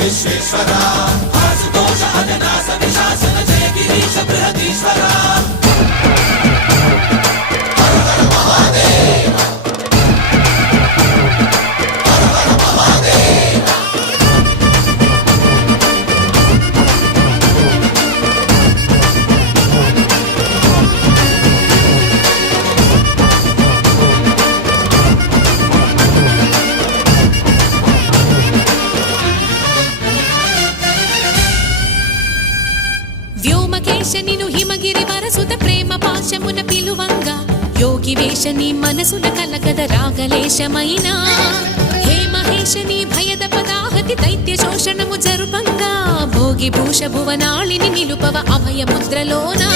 విశ్వేశ్వరా ఆశుతోష అజనాస విశాసన జయ గిరీశ బృహదీశ్వరా వ్యోమకేశనిను హిమగిరి వరసుత ప్రేమ పాశమున పిలువంగా యోగి వేషని మనసున కలకద రాగలేశమైనా హే మహేశని భయద పదాహతి దైత్య శోషణము జరుపంగా భోగి భూష భువనాళిని నిలుపవ అభయ ముద్రలోనా